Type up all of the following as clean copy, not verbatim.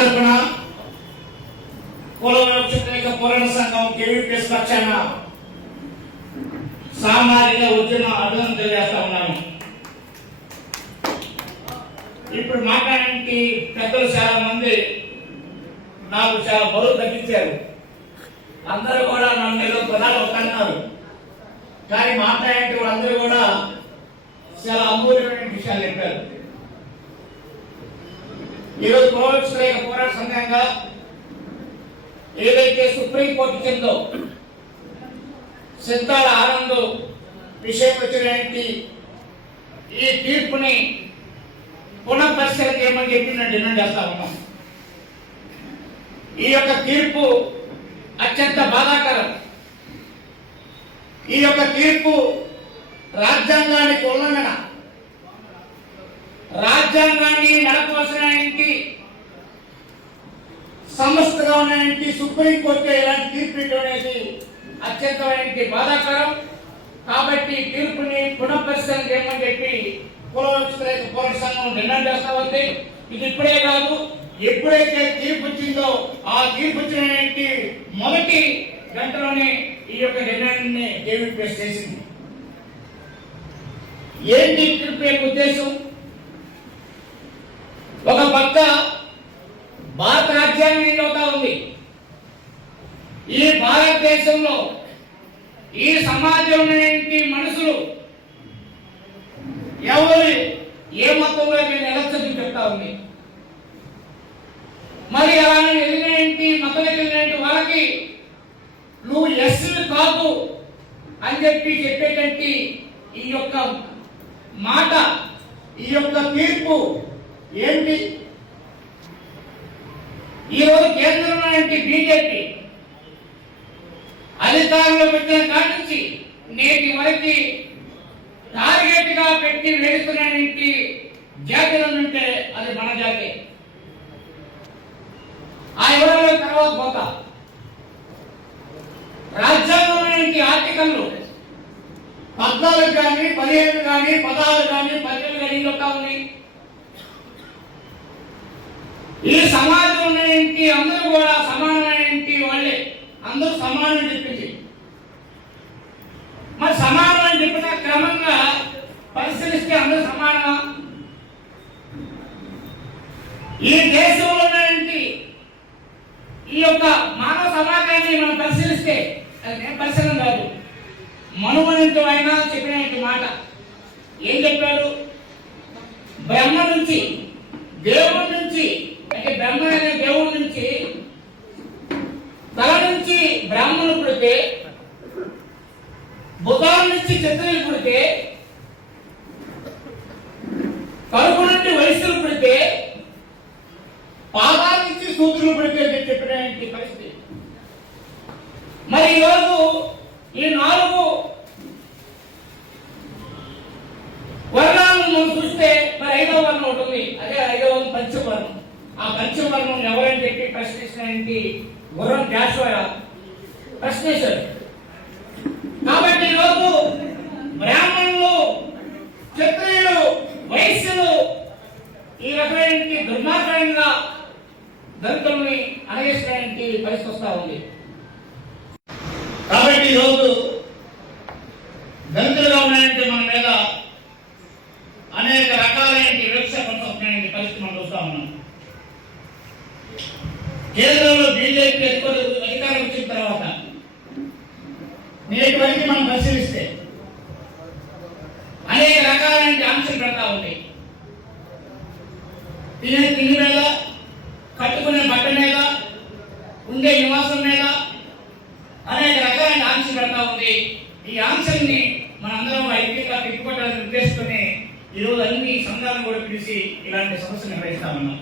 తరపున కుల వ్యతిరేక పోరాట సంఘం కేవీపీఎస్ పక్షాన సామాజిక ఉద్యమ అభివృద్ధి తెలియజేస్తా ఉన్నాను. ఇప్పుడు మాట్లాడడానికి పెద్దలు చాలా మంది నాకు చాలా బరువు తగ్గించారు. అందరూ కూడా నన్ను ఏదో పదాలు వస్తున్నారు, కానీ మాట్లాడే వాళ్ళందరూ కూడా చాలా అమూల్యమైన విషయాలు చెప్పారు. ఈరోజు కుల వ్యతిరేక పోరాట సంఘంగా ఏదైతే సుప్రీంకోర్టు చెందో సిద్ధాల ఆనంద్ విషయం వచ్చినటువంటి ఈ తీర్పుని పునఃపరిశీలన చేయమని చెప్పి నేను డిమాండ్ చేస్తా ఉన్నాం. ఈ యొక్క తీర్పు అత్యంత బాధాకరం. ఈ యొక్క తీర్పు రాజ్యాంగానికి ఉల్లంఘన. రాజ్యాంగాన్ని నడపవలసినటువంటి సంస్థగా ఉన్నటువంటి సుప్రీంకోర్టు ఇలాంటి తీర్పు ఇవ్వడం అనేది అత్యంతమైన బాధాకరం. కాబట్టి తీర్పుని పునఃపరిశీలన చేయమని చెప్పి కుల వ్యతిరేక పోరాట సంఘం డిమాండ్ చేస్తా ఉంది. ఇది ఇప్పుడే కాదు, ఎప్పుడైతే తీర్పు వచ్చిందో ఆ తీర్పు వచ్చినటువంటి మొదటి గంటలోనే ఈ యొక్క డిమాండ్ని కేవీపీఎస్ చేసింది. ఏంటి తీర్పు యొక్క ఉద్దేశం? ఒక పక్క భారత రాజ్యాంగం ఏం అవుతా ఉంది, ఈ భారతదేశంలో ఈ సమాజంలో మనుషులు ఎవరు ఏ మతంలో ఎలక్షన్ చెప్తా ఉంది. మరి అలానే వెళ్ళినటువంటి మతంలోకి వెళ్ళినటువంటి వాళ్ళకి నువ్వు ఎస్సీలు కాదు అని చెప్పి చెప్పేటువంటి ఈ యొక్క మాట, ఈ యొక్క తీర్పు ఏంటి? ఈరోజు కేంద్రంలో బీజేపీ అధికారంలో పెట్టిన కాడి నుంచి నేటి వరకు టార్గెట్ గా పెట్టి వేస్తున్నటువంటి జాతీయులు ఉంటే అది మన జాతి. ఆ వివరాల తర్వాత పోతా. రాజ్యాంగంలోని ఆర్టికల్లు 14 కానీ 15 కానీ 16 కానీ 18 కానీ ఇంకా ఉంది. ఈ సమాజంలో అందరూ కూడా సమానమైన వాళ్ళే, అందరూ సమానం చెప్పింది. మరి సమానం చెప్పిన క్రమంగా పరిశీలిస్తే అందరూ సమానమా? ఈ దేశంలో ఈ యొక్క మానవ సమాజాన్ని మనం పరిశీలిస్తే అది పరిశీలన కాదు, మనుమనితో అయినా చెప్పిన మాట ఏం చెప్పాడు? బ్రహ్మ నుంచి, దేవుడి నుంచి, అంటే బ్రహ్మ అనే దేవుడి నుంచి తల నుంచి బ్రాహ్మణులు పుడితే, భుజాల నుంచి క్షత్రియులు పుడితే, కడుపు నుండి వయస్సులు పుడితే, పాదాల నుంచి సూత్రులు పుడితే చెప్పినటువంటి పరిస్థితి. మరి ఈరోజు ఈ 4 వర్ణాలను మనం చూస్తే మరి 5వ వర్ణం ఉంటుంది, అదే 5వ పంచవర్ణం. ఆ పంచవర్ణం ఎవరని చెప్పి ప్రశ్నించినటువంటి గుర్రం జాషువా ప్రశ్నించారు. కాబట్టి ఈరోజు బ్రాహ్మణులు, క్షత్రియులు, వైశ్యులు ఈ రకమైన దుర్మార్గంగా దళితుల్ని అణగేసినటువంటి పరిస్థితి వస్తూ ఉంది. కాబట్టి ఈరోజు దళితులుగా ఉన్నాయంటే మన మీద అనేక రకాలైన వివక్ష కొనసాగుతున్న పరిస్థితి మనం చూస్తా ఉన్నాం. కేంద్రంలో బీజేపీ అధికారం వచ్చిన తర్వాత నేటి వరకు మనం పరిశీలిస్తే అనేక రకాలైన ఆంక్షలు పెడతా ఉంది. తినే తిండి మీద, కట్టుకునే బట్ట మీద, ఉండే నివాసం మీద అనేక రకాలైన ఆంక్షలు పెడతా ఉంది. ఈ ఆంక్షల్ని మనందరం ఐక్యంగా తిప్పుకోవడానికి ఉద్దేశిస్తూనే ఈరోజు అన్ని సంఘాలను కూడా పిలిచి ఇలాంటి సమస్యలు నిర్వహిస్తా ఉన్నాం.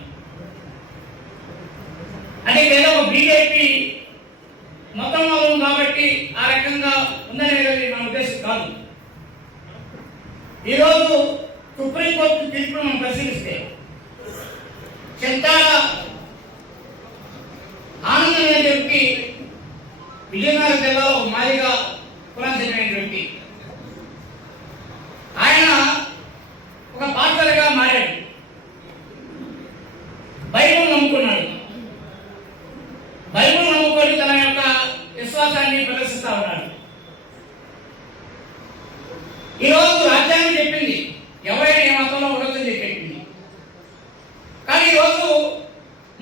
అంటే ఏదో ఒక బీజేపీ మతం కాబట్టి ఆ రకంగా ఉందనేది మన ఉద్దేశం కాదు. ఈరోజు సుప్రీంకోర్టు తీర్పును మనం పరిశీలిస్తే చింతాల ఆనందం అనే వ్యక్తి విజయనగరం జిల్లాలో మాదిగా కులానికి చెందిన వ్యక్తి. ఆయన ఒక పాత్రగా మారాడు, బైబిల్ నమ్ముకున్నాడు. విశ్వాసాన్ని ప్రదర్శిస్తా ఉన్నాడు. ఈరోజు రాజ్యాంగం చెప్పింది ఎవరైనా ఏ మతంలో ఉండొచ్చని చెప్పింది. కానీ ఈరోజు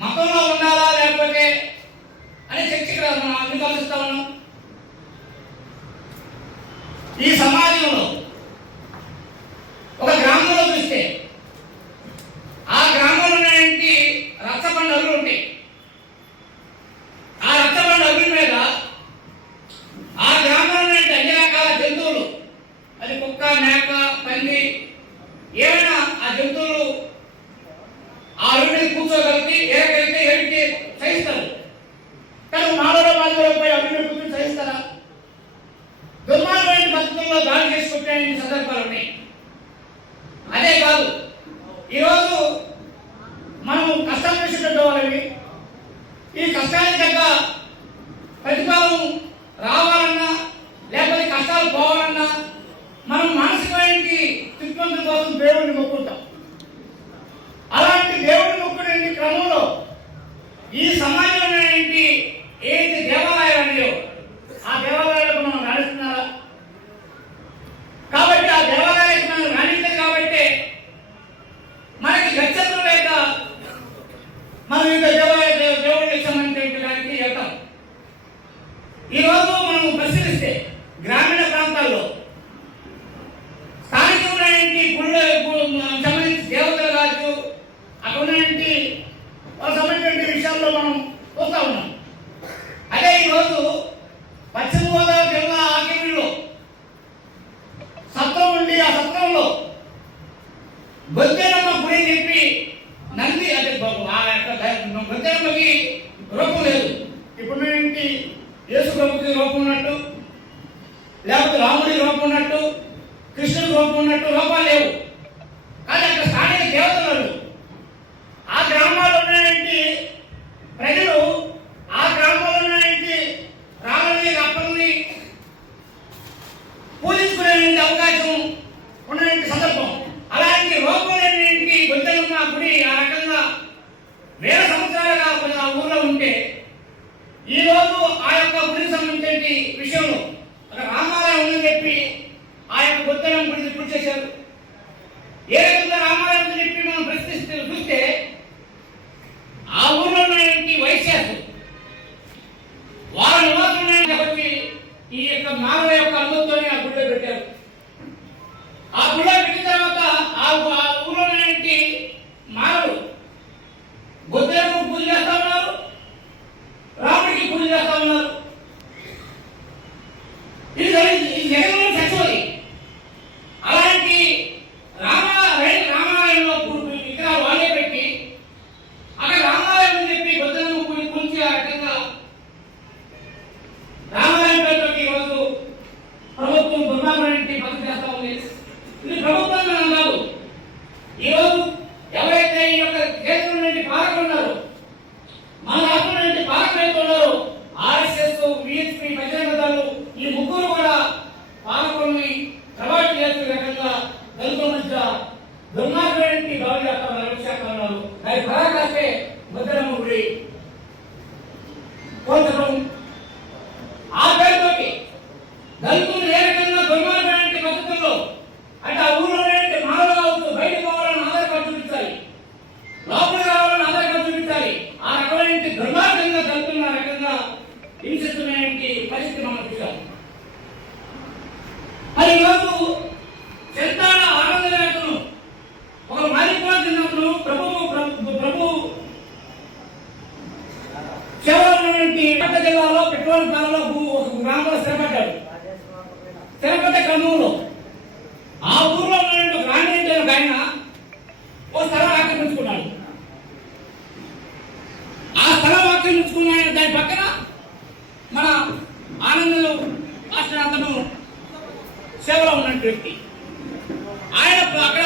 మతంలో ఉండాలా లేకపోతే అనే చర్చకి మనం అన్ని కలుస్తా ఉన్నాం. ఈ సమాజంలో ఒక గ్రామంలో చూస్తే ఆ గ్రామంలో ఉన్నటువంటి రచ్చబండ అరువులు ఉంటాయి. ఆ రచ్చబండ అరువుల మీద ఆ గ్రామంలో ఉన్నటువంటి అన్ని రకాల జంతువులు, అది కుక్క, మేక, పంది, ఏమైనా ఆ జంతువులు ఆ అరువు మీద కూర్చోగలిగి ఏకైతే ఏమిటి సహిస్తారు. కానీ మానవ బాధలో పోయి అరువు మీద కూర్చొని సహిస్తారా? దుర్మార్గమైన పద్ధతుల్లో దాడి చేసుకుంటే సందర్భాలు ఉన్నాయి. అదే కాదు, ఈరోజు మనం కష్టాలు చేసేటట్టు వాళ్ళవి ఈ కష్టానికి తగ్గ ప్రతిఫలం రావాలన్నా లేకపోతే కష్టాలు పోవాలన్నా మనం మానసికమైన తృప్తి కోసం దేవుడిని మొక్కుంటాం. అలాంటి దేవుడిని మొక్కునే క్రమంలో ఈ సమాజంలో ఏదైతే దేవాలయాలు ఉన్నాయో ఆ దేవాలయాలకు మనం రాణిస్తున్నారా? కాబట్టి ఆ దేవాలయాలకు మనం రాణించాం కాబట్టి మనకి గచ్చలు లేక మనం ఇంకా దేవుడికి సంబంధించడానికి వెళ్తాం. ఈరోజు మనం పరిశీలిస్తే గ్రామీణ ప్రాంతాల్లో స్థానికమైనటువంటి సంబంధించి దేవతలు కావచ్చు, అక్కడ ఉన్నటువంటి వాళ్ళకి సంబంధించిన విషయాల్లో మనం చూస్తా ఉన్నాం. అదే ఈరోజు పశ్చిమ గోదావరి జిల్లా ఆకివీడులో సత్రం ఉండి ఆ సత్రంలో బొజ్జనమ్మ గుడి చెప్పి నంది అంటే బొజ్జనమ్మకి రూపం లేదు. ఇప్పుడు యేసు ప్రభుకి రూపం ఉన్నట్టు, లేకపోతే రాముడికి రూపం ఉన్నట్టు, కృష్ణుడికి రూపం ఉన్నట్టు రూపాలు లేవు. కానీ అక్కడ స్థానిక దేవతలు ఆ గ్రామాల్లో ఉన్నటువంటి ప్రజలు ఆ గ్రామంలో ఉన్నటువంటి రాళ్ళని రప్పల్ని పూజించుకునే అవకాశం ఉన్నటువంటి సందర్భం. అలాంటి రూపంలోని బొజ్జనమ్మ గుడి ఆ రకంగా వేల సంవత్సరాలుగా ఆ ఊర్లో ఉంటే ఈ రోజు ఆ యొక్క గుడికి సంబంధించిన విషయంలో ఒక రామాలయం ఉందని చెప్పి ఆ యొక్క బొజ్జనమ్మ గుడిని పూర్తి చేశారు. ఏ రకంగా రామాలయం అని చెప్పి మనం ప్రశ్నిస్తూ చూస్తే ఆ ఊర్లో ఉన్నటువంటి వైశ్యాసు వాళ్ళ నివాసం కాబట్టి ఈ యొక్క మానవ యొక్క అనుమతితోనే ఆ గుడిలో పెట్టారు. ఆ గుడిలో పెట్టిన తర్వాత ఆ ఊళ్ళో ఉన్నటువంటి మానవులు బుద్ధులకు పూజ చేస్తా ఉన్నారు, రాముడికి పూజ చేస్తా ఉన్నారు. ఇది జగన్మోహన్ సచివది. అలాంటి రామాలయంలో విగ్రహాలు వాళ్ళే పెట్టి అక్కడ రామాలయం అని చెప్పి బుద్ధులను పూజి ఆ రకంగా రామాలయం పేరుతో ఈరోజు ప్రభుత్వం దుర్మార్గమైన పద్ధతి చేస్తా ఉంది. ఇది ప్రభుత్వం కాదు. ఈరోజు ఎవరైతే ఈ యొక్క దేశం నుండి పాలకులు ఉన్నారో, మన రాష్ట్రం నుండి పాలకులు అయితే ఉన్నారో, ఆర్ఎస్ఎస్, విఎస్పీ, బజరంగ దళాలు ఈ ముగ్గురు కూడా పాలకుల్ని ప్రభావితం చేసే రకంగా దళితుల మధ్య దుర్మార్గమైన గౌరవ చేస్తున్నారు. దాని పరాకాష్టే బొజ్జనమ్మ గుడి కోల్చడం. ఆ పేరుతోటి దళితులు ఏ రకంగా దుర్మార్గమైన పద్ధతుల్లో అంటే ఆ ఊళ్ళో మానవ కావచ్చు, బయటకు కావాలని ఆధార్ కార్డు చూపించాలి, లోపల కావాలని ఆధార్ కార్డు చూపించాలి. ఆ రకమైన దుర్మార్గంగా దళితులు ఆ రకంగా హింసిస్తున్న పరిస్థితి మనం చూసాం. మరి ఈరోజు చెంతాడ ఆనంద లేఖను ఒక మారిపోతున్నప్పుడు ప్రభు సేవలు జిల్లాలో పెట్రోల్ పాలలో ఒక గ్రామంలో స్థిరపడ్డాడు. స్థిరపడ్డ క్రమంలో ఆ ఊర్లో ఉన్నటువంటి గ్రామీణ ఆయన ఓ స్థలం ఆక్రమించుకున్నాడు. ఆ స్థలం ఆక్రమించుకున్న దాని పక్కన మన ఆనందం రాష్ట్ర అతను సేవలో ఉన్నటువంటి వ్యక్తి. ఆయన అక్కడ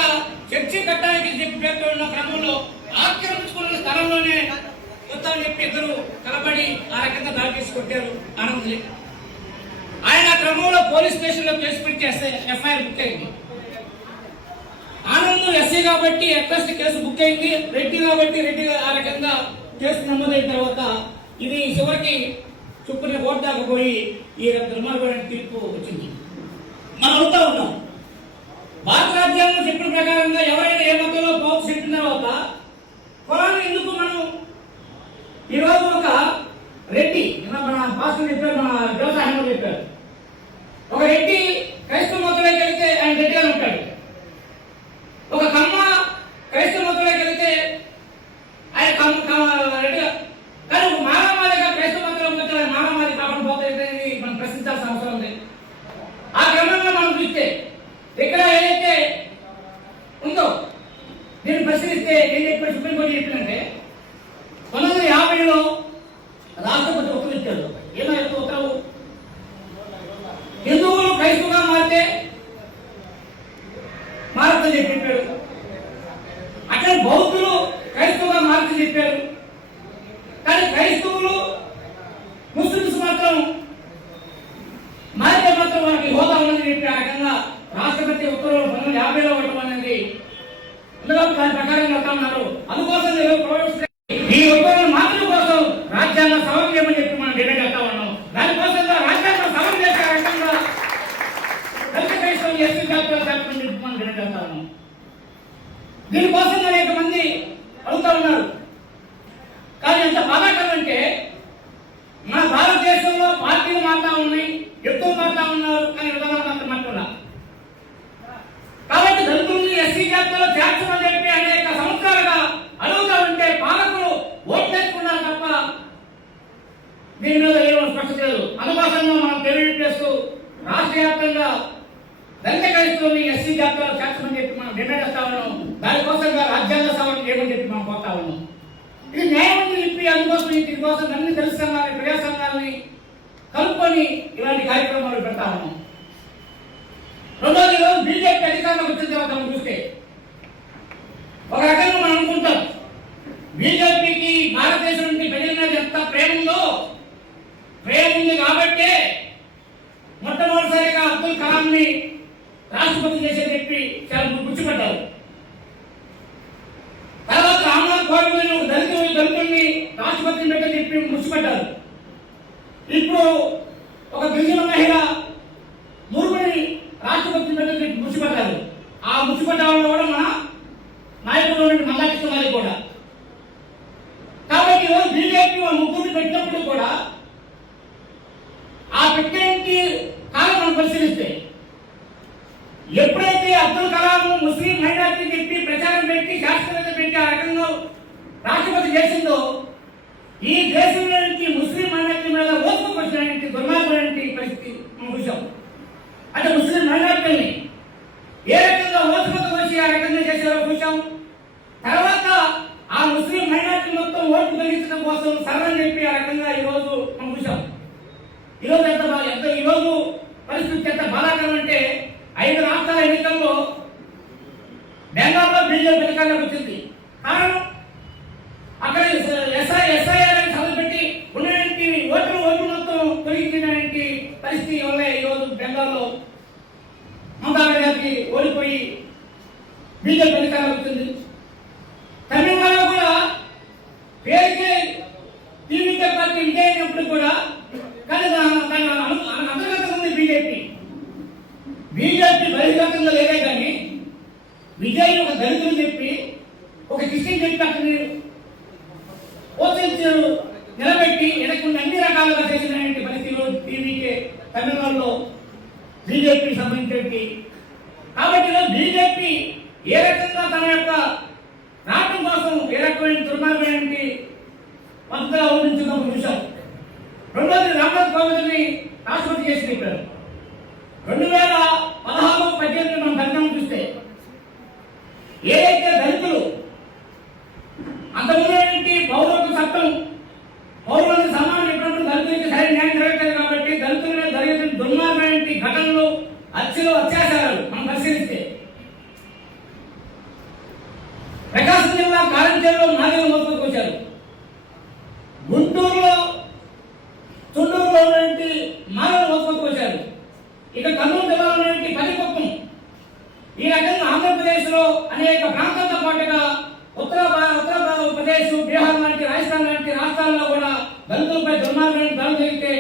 చర్చి కట్టడానికి చెప్పి పేరుతో ఉన్న క్రమంలో ఆక్రమించుకున్న స్థలంలోనే మొత్తం చెప్పి ఇద్దరు కలబడి ఆ రకంగా దాడి చేసి కొట్టారు ఆనంద్. ఆయన క్రమంలో పోలీస్ స్టేషన్ లో కేసు పెట్టి ఎఫ్ఐఆర్ బుక్ అయింది. ఆనంద్ ఎస్సీ కాబట్టి ఎక్స్ట్రా కేసు బుక్ అయింది. రెడ్డి కాబట్టి రెడ్డి ఆ రకంగా కేసు నమోదైన తర్వాత ఇది చివరికి సుప్రీం కోర్టు దాకా పోయి ఈ దుర్మార్గమైన తీర్పు వచ్చింది. మనం అవుతా ఉన్నాం. భారత రాజ్యాంగం చెప్పిన ప్రకారంగా ఎవరైనా ఏ మధ్యలో పౌరు చెప్పిన తర్వాత కులాన్ని ఎందుకు మనం ఈరోజు ఒక రెడ్డి మన పాస్టర్ చెప్పారు, మన వ్యవసాయంలో చెప్పారు, ఒక రెడ్డి క్రైస్తవ మతంలోకి వెళ్తే ఆయన రెడ్డిగా ఉంటాడు, ఒక కమ్మ క్రైస్తవ మతంలోకి వెళ్తే ఆయన రెడ్డిగా, కానీ ఒక మానవాదిగా క్రైస్తవ మతంలోకి వచ్చి ఆయన మానవాది కాకుండా పోతాయి మనం ప్రశ్నించాల్సిన అవసరం ఉంది. ఆ క్రమంలో మనం చూస్తే ఇక్కడ ఏదైతే ఉందో నేను ప్రశ్నిస్తే నేను చెప్పిన సుప్రీంకోర్టు చెప్పిందంటే 1950లో రాష్ట్రపతి ఉత్తర్వు ఇచ్చాడు. ఏమైనా ఉత్తర్వు హిందువులు క్రైస్తవుగా మారితే మారతని చెప్పాడు. అట్లా బౌద్ధులు క్రైస్తవుగా మారతని చెప్పారు. కానీ క్రైస్తవులు ముస్లిమ్స్ మాత్రం మారితే మాత్రం వాళ్ళకి హోదా ఉన్నది చెప్పి ఆ రకంగా రాష్ట్రపతి ఉత్తర్వులు 1950లో ఇవ్వడం అనేది ఇందులో దాని ప్రకారం వెళ్తా ఉన్నారు. అందుకోసం ఈ ఉత్తర్వులు మార్చడం కోసం రాజ్యాంగ సవరణ చేయమని చెప్పి మనం డిమాండ్ చేస్తా ఉన్నాం. దానికోసం రాజ్యాంగ సవరణ చేసే రకంగా దళిత క్రైస్తవులు ఎస్సీ జాబితాలో చెప్పమని చెప్పి మనం డిమాండ్ చేస్తా ఉన్నాం. దీనికోసం అనేక మంది అడుగుతా ఉన్నారు. కానీ ఎంత బాధాకరం అంటే మన భారతదేశంలో పార్టీలు మారుతా ఉన్నాయి, ఎక్కువ మారుతా ఉన్నారు, కానీ విధానాలు మాత్రం మారుతున్నా. కాబట్టి దళితుల్ని ఎస్సీ జాబితాలో చేర్చమని చెప్పి అనేక సంవత్సరాలుగా అడుగుతా ఉంటే పాలకులు ఓట్ చేసుకున్నారు తప్ప దీని మీద ఏమో స్పష్టత లేదు. అందుకోసంగా మనం తెలియజేస్తూ రాష్ట్ర వ్యాప్తంగా దళిత క్రైస్తవుల్ని ఎస్సీ జాబితాలో చేర్చమని చెప్పి మనం డిమాండ్ చేస్తా ఉన్నాం. దానికోసంగా రాజ్యాంగ సవరణ చేయమని చెప్పి మనం కోరుతా ఉన్నాం. ఇది న్యాయం చెప్పి అందుకోసం దీనికోసం అన్ని దళిత సంఘాలని ప్రజా సంఘాలని కలుపుకొని ఇలాంటి కార్యక్రమాలు పెడతా ఉన్నాం. రెండోది రోజు బీజేపీ అధికారంలోకి వచ్చిన తర్వాత మనం చూస్తే ఒక రకంగా మనం అనుకుంటాం బీజేపీకి భారతదేశం నుండి ప్రజల మీద ఎంత ప్రేమ ఉందో, ప్రేమ ఉంది కాబట్టే మొట్టమొదటిసారిగా అబ్దుల్ కలాంని రాష్ట్రపతి చేసేది చెప్పి చాలా గుర్తుపడ్డారు. తర్వాత రామ్నాథ్ కోవింద్ దళితుల్ని రాష్ట్రపతిని పెట్టని చెప్పి ముచ్చిపడ్డారు. ఇప్పుడు ఒక గిరిజన మహిళ మురుగుని రాష్ట్రపతిని పెట్టని చెప్పి ముచ్చిపడ్డారు. ఆ ముచ్చిపడ్డ వాళ్ళు కూడా మన నాయకులు మల్లాకృష్ణ కూడా. కాబట్టి బీజేపీ ముగ్గురిని పెట్టినప్పుడు కూడా ఆ పెట్టేంటి కాలం మనం పరిశీలిస్తే ఎప్పుడైతే అబ్దుల్ కలాం ముస్లిం మైనారిటీ చెప్పి ప్రచారం పెట్టి శాస్త్రవేత్త పెట్టి ఆ రకంగా రాష్ట్రపతి చేసిందో ఈ దేశంలో నుంచి ముస్లిం మైనారిటీ మీద ఓటుకు వచ్చిన దుర్మార్గమైన పరిస్థితి మనం చూసాం. అంటే ముస్లిం మైనారిటీని ఏ రకంగా ఓటుకు వచ్చి ఆ రకంగా చేసేవారో చూసాం. తర్వాత ఆ ముస్లిం మైనారిటీ మొత్తం ఓటు పెంచడం కోసం సరళని చెప్పి ఆ రకంగా ఈరోజు మనం చూసాం. ఈరోజు ఎంత ఈరోజు పరిస్థితి ఎంత బాధాకరం అంటే 5 రాష్ట్రాల ఎన్నికల్లో బెంగాల్లో బీజేపీ అధికారంలోకి వచ్చింది. కారణం అక్కడ ఎస్ఐఆర్ అని చదివిపెట్టి ఉన్నటువంటి ఓట్లు మొత్తం తొలగించినటువంటి పరిస్థితి వల్లే ఈరోజు బెంగాల్లో మమతా బెనర్జీ ఓడిపోయి బీజేపీ అధికారంలోకి వచ్చింది. తమిళనాడులో కూడా పేరుకే టీవీకే పార్టీ విజయమైనప్పుడు కూడా కానీ అంతర్గతంగా ఉంది బీజేపీ బహిర్గతంగా లేదే కానీ విజయ్ ఒక దళితులు చెప్పి ఒక క్రిస్టియన్ చెప్పి అతన్ని పోషించు నిలబెట్టి ఎనకుండా అన్ని రకాలుగా చేసినటువంటి పరిస్థితులు టీవీకే తమిళనాడులో బీజేపీ సంబంధించి. కాబట్టి బీజేపీ ఏ రకంగా తన యొక్క రాష్ట్రం కోసం ఏ రకమైన దుర్మార్గమైన పద్ధతిగా ఊహించుదాం చూశాం. రెండోది రామ్నాథ్ కోవింద్ని రాష్ట్రపతి చేసి చెప్పారు. 2016-18 మనం పరిణామం చూస్తే ఏదైతే దళితులు అంతకుముందు పౌరత్వ చట్టం పౌరులకు సమానం ఎప్పుడు దళితులకి సరైన న్యాయం జరగలేదు కాబట్టి దళితుల మీద జరిగిన దుర్మార్గమైన ఘటనలు హత్యలు అత్యాచారాలు మనం పరిశీలిస్తే ప్రకాశం జిల్లా కారంచేరులో నాలుగు మోసుకు వచ్చారు. గుంటూరులో చుండూరులో మానవ మోసుకు వచ్చారు. ఇక కర్నూలు జిల్లాలో పదికొప్పం. ఈ రకంగా ఆంధ్రప్రదేశ్ లో అనేక ప్రాంతాలతో పాటుగా ఉత్తరప్రదేశ్, బీహార్ లాంటి రాజస్థాన్ లాంటి రాష్ట్రాల్లో కూడా దళితులపై దుర్మార్గమైన దాడులు జరిగితే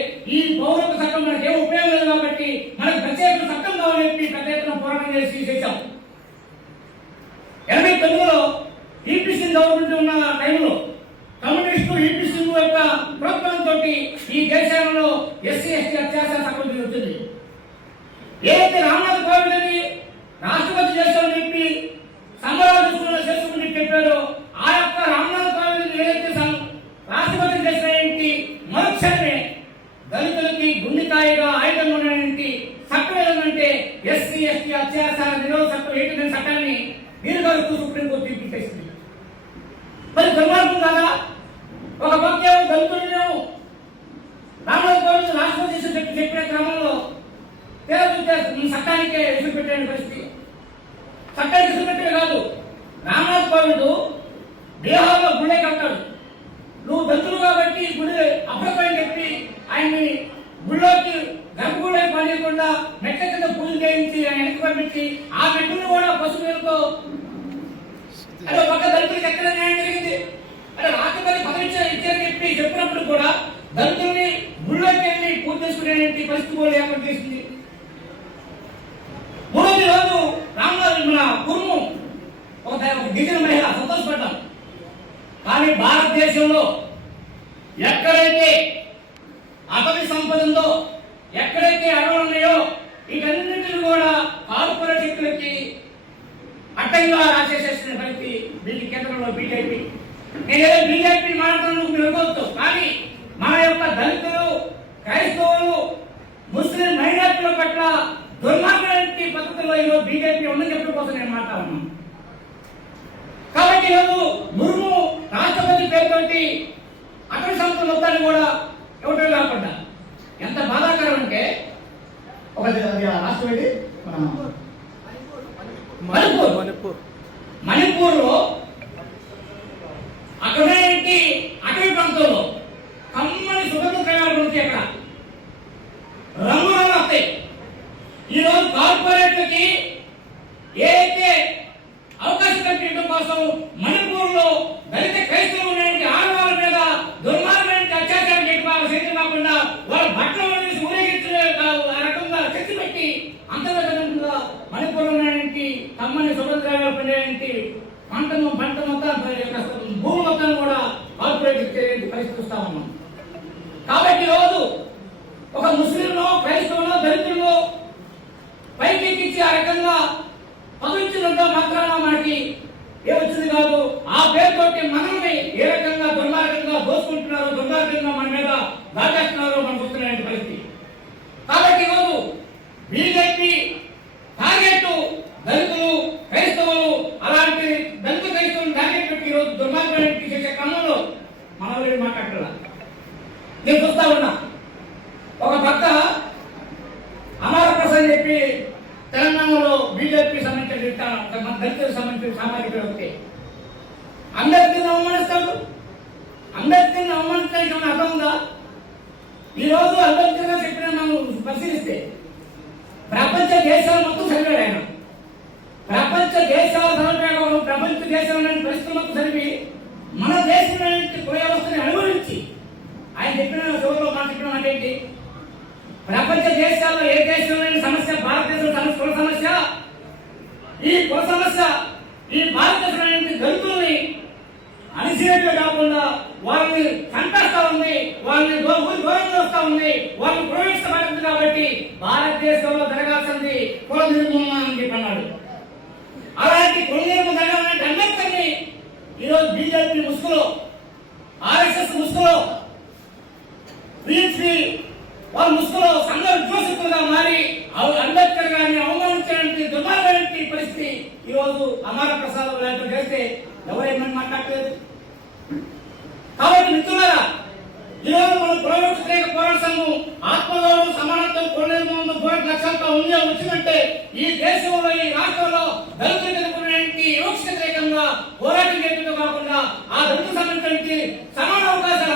కాబట్టి మనకు ప్రత్యేక చట్టం కావాలని చెప్పి పెద్ద ఎత్తున పోరాటం చేసాం. 89లో ఈపీసీ గవర్నమెంట్ ఉన్న టైంలో కమ్యూనిస్టు ఈపీసీ యొక్క ప్రోత్సాహంతో ఈ దేశంలో ఎస్సీ ఎస్టీ అత్యాచార చట్టం జరుగుతుంది. ఏదైతే రామ్నాథ్ కోవింద్ అని రాష్ట్రపతి చేశామని చెప్పి సంబరాలు చేసుకుని చెప్పారో ఆ యొక్క రామ్నాథ్ కోవింద్ ఏదైతే రాష్ట్రపతి చేసినటువంటి మరుక్షణమే దళితులకి గుండెకాయగా ఆయుధంగా ఉన్నటువంటి చట్టం ఏదంటే ఎస్సీ ఎస్టీ అత్యాచార నిరోధ చట్టం ఏంటనే చట్టాన్ని నీరుగారుతూ సుప్రీంకోర్టు తీర్పు చేసింది. మరి దుర్మార్గం కాదా? ఒక పక్క దళితులను రామ్నాథ్ కోవింద్ రాష్ట్రపతి చెప్పిన క్రమంలో చట్టానికే విసుగు పెట్టే పరిస్థితి. చట్టానికి విసుగు పెట్టే కాదు, రామ్నాథ్ కోవింద్ బీహార్లో గుళ్ళే కట్టాడు. నువ్వు దళితులు కాబట్టి గుడి అప్పటికని చెప్పి ఆయన్ని గుళ్ళోకి గర్భగుడే పనియకుండా మెట్ల కింద పూజ చేయించి ఆయన వెనక్కి పంపించి ఆ మెట్టును కూడా పశువులతో అదే పక్క దళితులకు ఎక్కడ న్యాయం జరిగింది? అంటే రాష్ట్రపతి పదవి ఇచ్చారని చెప్పి చెప్పినప్పుడు కూడా దళితుల్ని గుళ్ళోకి వెళ్ళి పూజ చేసుకునే పరిస్థితి కూడా ఏర్పాటు చేసింది. మూడోది రోజు రామ్నాథ్ మన కుర్ము ఒక గిరిజన మహిళ సంతోషపడ్డాం. కానీ భారతదేశంలో ఎక్కడైతే అటవీ సంపద ఉందో, ఎక్కడైతే అడవులు ఉన్నాయో వీటన్నింటినీ కూడా కార్పొరేట్ శక్తులకి అడ్డంగా రాసేసేసిన పరిస్థితి దీని కేంద్రంలో బీజేపీ. నేనేదో బీజేపీ మాట్లాడుతూ మీరు అనుకోవచ్చు, కానీ మన యొక్క దళితులు, క్రైస్తవులు, ముస్లిం మైనారిటీల పట్ల దుర్మార్గంటి పద్ధతుల్లో ఈరోజు బీజేపీ ఉందని చెప్పడం కోసం నేను మాట్లాడుతున్నాను. కాబట్టి ఈరోజు ముర్ము రాష్ట్రపతి పేరుతోటి అటవీ సంస్థల మొత్తాన్ని కూడా ఇవ్వటం కాకుండా ఎంత బాధాకరం అంటే ఒక రాష్ట్రం ఇది మణిపూర్లో అక్కడ అటవీ ప్రాంతంలో కమ్మని సుగంధ ప్రయాణాల గురించి అక్కడ రంగురంగు వస్తాయి. ఈరోజు కార్పొరేట్లకి ఏదైతే అవకాశం కల్పించడం కోసం మణిపూర్లో దళిత క్రైస్తవులు ఆడవాళ్ళ మీద దుర్మార్గమైన అత్యాచారం చేయడం కాకుండా వాళ్ళ బట్టలు వేసి ఊరేగించే ఆ రకంగా శక్తి పెట్టి అంతర్గతంగా మణిపూర్లో కమ్మని సుగంధాలు పండేటి పంట మొత్తం భూమి మొత్తం కూడా కార్పొరేట్ పరిస్థితి వస్తా ఉన్నాం. కాబట్టి రోజు ఒక ముస్లింలో, క్రైస్తవులో, దళితుల్లో పైకి ఎక్కించి ఆ రకంగా పదులుచినంత మాత్రాన మనకి ఏమొచ్చింది కాదు. ఆ పేరుతోటి మనల్ని ఏ రకంగా దుర్మార్గంగా దోసుకుంటున్నారో, దుర్మార్గంగా మన మీద దాచేస్తున్నారో మనకు వస్తున్న పరిస్థితి. కాబట్టి ఈరోజు బీజేపీ టార్గెట్ దళితులు, క్రైస్తవులు, అలాంటి దళిత క్రైస్తవులు టార్గెట్ పెట్టి ఈరోజు దుర్మార్గాన్ని చేసే క్రమంలో మనం మాట్లాడాల. నేను చూస్తా ఉన్నా ఒక పక్క అమరప్రసాద్ చెప్పి తెలంగాణలో బీజేపీ సంబంధించిన దళితులకు సంబంధించిన సామాజిక వ్యక్తి అంబేద్కర్ని అవమానిస్తాడు. అంబేద్కర్ని అవమానించడానికి ఏమైనా అర్థం ఉందా? ఈరోజు అంబేద్కర్ గారు చెప్పిన మనం పరిశీలిస్తే ప్రపంచ దేశాలు మొత్తం చదివాడు ఆయన. ప్రపంచ దేశాల సమర్పణ ప్రపంచ దేశాలనే పరిస్థితులు మొత్తం చదివి మన దేశంలో కుల వ్యవస్థని అనుభవించి ఆయన చెప్పిన చివరిలో మనం చెప్పిన అంటే ఏంటి? ప్రపంచ దేశాల్లో ఏ దేశంలో సమస్య భారతదేశం కుల సమస్య, ఈ కుల సమస్య ఈ భారతదేశంలో దళితుల్ని అణిచినట్టు కాకుండా వాళ్ళని చంపేస్తా ఉంది, వాళ్ళని దూరంగా వస్తా ఉంది, వాళ్ళని ప్రవేశించబడింది. కాబట్టి భారతదేశంలో జరగాల్సింది కుల నిర్మూలన అని చెప్పి అన్నాడు. అలాంటి కుల నిర్మూలన జరగాలంటే అంబేద్కర్ని ఈరోజు బీజేపీ ముసుగులో, ఆర్ఎస్ఎస్ ముసుగులో, బీఎస్పీ వాళ్ళ ముసుగులో సంఘ విద్రోషకులుగా మారి అంబేద్కర్ గారిని అవమానించడానికి దుర్మార్గమైన పరిస్థితి ఈరోజు అమర ప్రసాద్ లాంటి చేస్తే ఎవరేమని మాట్లాడలేదు. కాబట్టి మిత్రులారా, ఈరోజు మనం కుల వ్యతిరేక పోరాట సంఘం ఆత్మగౌరవం, సమానత్వం, కుల నిర్మూలన పోరాట లక్ష్యాలతో వచ్చిందంటే ఈ దేశంలో, ఈ రాష్ట్రంలో దళితులు జరుపుకునే వివక్ష వ్యతిరేకంగా పోరాటం చేయడంతో కాకుండా ఆ దళితులకు సంబంధించిన సమాన అవకాశాలు